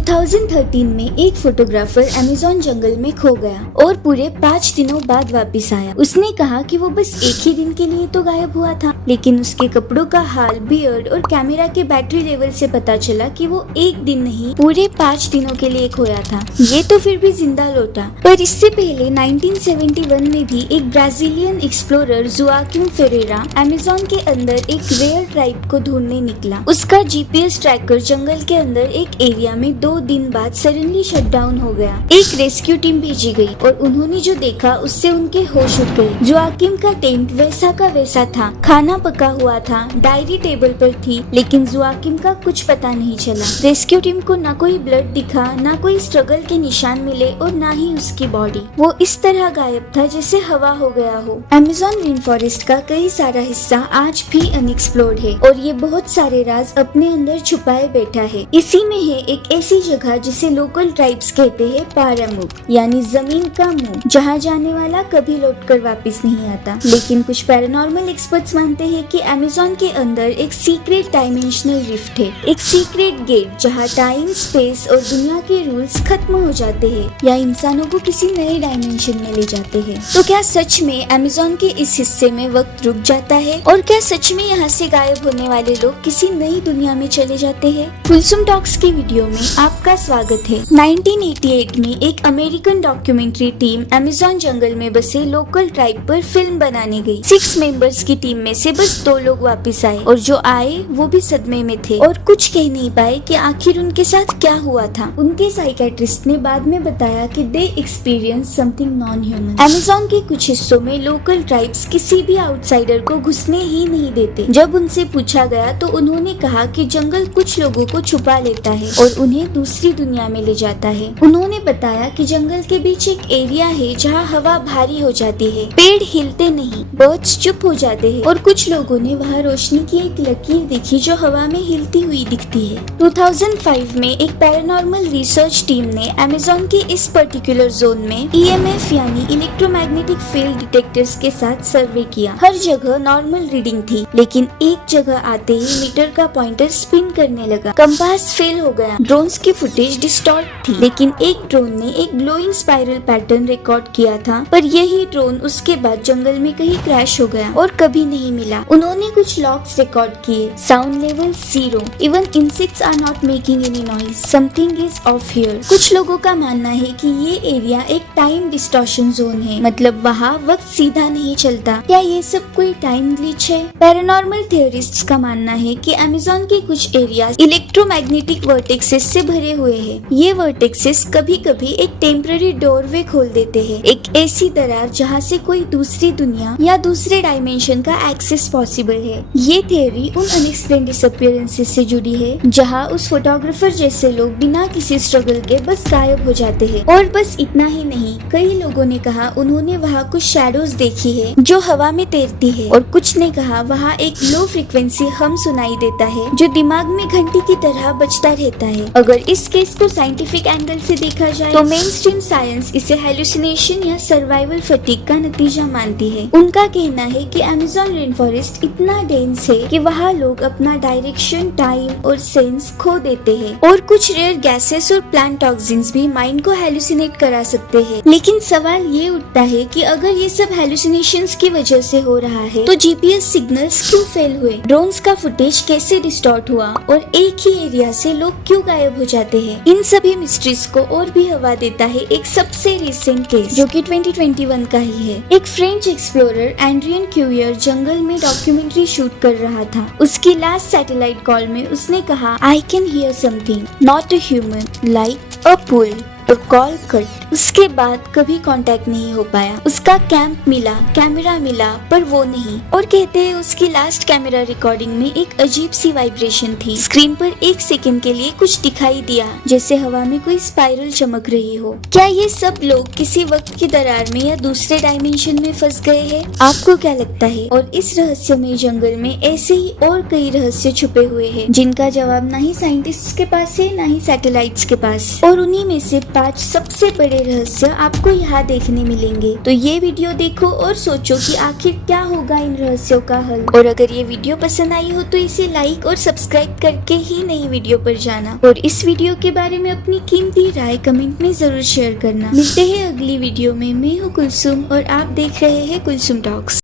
2013 में एक photographer Amazon जंगल में खो गया और पूरे 5 दिनों बाद वापस आया। उसने कहा कि वो बस एक ही दिन के लिए तो गायब हुआ था, लेकिन उसके कपड़ों का हाल, बियर्ड और कैमरा के बैटरी लेवल से पता चला कि वो एक दिन नहीं पूरे 5 दिनों के लिए खोया था। ये तो फिर भी जिंदा लौटा, पर इससे पहले 1971 में भी एक Brazilian explorer Joaquim Ferreira Amazon के अंदर एक रेयर ट्राइब को ढूंढने निकला। उसका जीपीएस ट्रैकर जंगल के अंदर एक एरिया में 2 दिन बाद सडनली शटडाउन हो गया। एक रेस्क्यू टीम भेजी गई और उन्होंने जो देखा उससे उनके होश उड़ गए। जोआकिम का टेंट वैसा का वैसा था, खाना पका हुआ था, डायरी टेबल पर थी, लेकिन जोआकिम का कुछ पता नहीं चला। रेस्क्यू टीम को ना कोई ब्लड दिखा, ना कोई स्ट्रगल के निशान मिले और ना ही उसकी बॉडी। वो इस तरह गायब था जैसे हवा हो गया हो। अमेज़न रेन फॉरेस्ट का कई सारा हिस्सा आज भी अनएक्सप्लोर्ड है और ये बहुत सारे राज अपने अंदर छुपाए बैठा है। इसी में है एक ऐसी जगह जिसे लोकल ट्राइब्स कहते हैं पारामुक, यानी जमीन का मुंह, जहाँ जाने वाला कभी लौटकर वापस नहीं आता। लेकिन कुछ पैरानॉर्मल एक्सपर्ट्स मानते हैं कि अमेज़न के अंदर एक सीक्रेट डायमेंशनल रिफ्ट है, एक सीक्रेट गेट जहाँ टाइम, स्पेस और दुनिया के रूल्स खत्म हो जाते हैं या इंसानों को किसी नए डायमेंशन में ले जाते हैं। तो क्या सच में अमेज़न के इस हिस्से में वक्त रुक जाता है, और क्या सच में यहाँ से गायब होने वाले लोग किसी नई दुनिया में चले जाते हैं? फुलसुम टॉक्स की वीडियो में आपका स्वागत है। 1988 में एक अमेरिकन डॉक्यूमेंट्री टीम अमेज़न जंगल में बसे लोकल ट्राइब पर फिल्म बनाने गई। 6 मेंबर्स की टीम में से बस 2 लोग वापस आए और जो आए वो भी सदमे में थे और कुछ कह नहीं पाए कि आखिर उनके साथ क्या हुआ था। उनके साइकेट्रिस्ट ने बाद में बताया कि they experience something non human. Amazon के कुछ हिस्सों में लोकल ट्राइब्स किसी भी आउटसाइडर को घुसने ही नहीं देते। जब उनसे पूछा गया तो उन्होंने कहा कि जंगल कुछ लोगों को छुपा लेता है और उन्हें दूसरी दुनिया में ले जाता है। उन्होंने बताया कि जंगल के बीच एक एरिया है जहाँ हवा भारी हो जाती है, पेड़ हिलते नहीं, बर्ड्स चुप हो जाते हैं और कुछ लोगों ने वहाँ रोशनी की एक लकीर देखी जो हवा में हिलती हुई दिखती है। 2005 में एक पैरानॉर्मल रिसर्च टीम ने अमेज़न के इस पर्टिकुलर जोन में EMF यानी इलेक्ट्रोमैग्नेटिक फील्ड डिटेक्टर्स के साथ सर्वे किया। हर जगह नॉर्मल रीडिंग थी, लेकिन एक जगह आते ही मीटर का पॉइंटर स्पिन करने लगा। कंपास फेल हो गया। ड्रोन्स की फुटेज डिस्टॉर्ट थी, लेकिन एक ड्रोन ने एक ग्लोइंग स्पाइरल पैटर्न रिकॉर्ड किया था, पर यही ड्रोन उसके बाद जंगल में कहीं क्रैश हो गया और कभी नहीं मिला। उन्होंने कुछ लॉग्स रिकॉर्ड किए, sound level 0, even insects are not making any noise, something is off here. कुछ लोगों का मानना है कि ये एरिया एक टाइम डिस्टॉर्शन जोन है, मतलब वहाँ वक्त सीधा नहीं चलता। क्या ये सब कोई टाइम ग्लिच है? पैरानॉर्मल थियरिस्ट्स का मानना है कि अमेज़न के कुछ एरिया इलेक्ट्रोमैग्नेटिक वर्टेक्सेस से भरे हुए हैं। ये वर्टेक्सेस कभी कभी एक टेम्पररी डोरवे खोल देते हैं, एक ऐसी दरार जहाँ से कोई दूसरी दुनिया या दूसरे डायमेंशन का एक्सेस पॉसिबल है। ये थियरी उन अनएक्सप्लेन्ड डिसअपीयरेंसेस से जुड़ी है जहाँ उस फोटोग्राफर जैसे लोग बिना किसी स्ट्रगल के बस गायब हो जाते हैं। और बस इतना ही नहीं, कई लोगों ने कहा उन्होंने वहाँ कुछ शैडोज देखी है जो हवा में तैरती है, और कुछ ने कहा वहाँ एक लो फ्रीक्वेंसी हम सुनाई देता है जो दिमाग में घंटी की तरह बजता रहता है। अगर इस केस को साइंटिफिक एंगल से देखा जाए तो मेन स्ट्रीम साइंस इसे हेलुसिनेशन या सर्वाइवल फटीग का नतीजा मानती है। उनका कहना है कि अमेज़न रेन फॉरेस्ट इतना डेंस है कि वहाँ लोग अपना डायरेक्शन, टाइम और सेंस खो देते हैं, और कुछ रेयर गैसेस और प्लांट टॉक्सिन्स भी माइंड को हेलुसिनेट करा सकते हैं। लेकिन सवाल ये उठता है कि अगर ये सब हेलुसिनेशंस की वजह से हो रहा है तो जीपीएस सिग्नल्स क्यों फेल हुए, ड्रोन्स का फुटेज कैसे डिस्टॉर्ट हुआ और एक ही एरिया से लोग क्यों गायब हो जाते हैं? इन सभी मिस्ट्रीज को और भी हवा देता है एक सबसे रिसेंट केस जो कि 2021 का ही है। एक फ्रेंच एक्सप्लोरर एंड्रियन क्यूयर जंगल में डॉक्यूमेंट्री शूट कर रहा था। उसकी लास्ट सैटेलाइट कॉल में उसने कहा, I can hear something not a human, like a pull, और कॉल कट। उसके बाद कभी कांटेक्ट नहीं हो पाया। उसका कैंप मिला, कैमरा मिला, पर वो नहीं। और कहते हैं उसकी लास्ट कैमरा रिकॉर्डिंग में एक अजीब सी वाइब्रेशन थी। स्क्रीन पर 1 सेकंड के लिए कुछ दिखाई दिया, जैसे हवा में कोई स्पाइरल चमक रही हो। क्या ये सब लोग किसी वक्त की दरार में या दूसरे डायमेंशन में फंस गए हैं? आपको क्या लगता है? और इस रहस्यमय जंगल में ऐसे ही और कई रहस्य छुपे हुए हैं जिनका जवाब ना ही साइंटिस्ट के पास है ना ही सैटेलाइट्स के पास। और उन्हीं में से 5 सबसे बड़े सारे रहस्य आपको यहाँ देखने मिलेंगे। तो ये वीडियो देखो और सोचो कि आखिर क्या होगा इन रहस्यों का हल। और अगर ये वीडियो पसंद आई हो तो इसे लाइक और सब्सक्राइब करके ही नई वीडियो पर जाना और इस वीडियो के बारे में अपनी कीमती राय कमेंट में जरूर शेयर करना। मिलते हैं अगली वीडियो में। मैं हूँ कुलसुम और आप देख रहे हैं कुलसुम टॉक्स।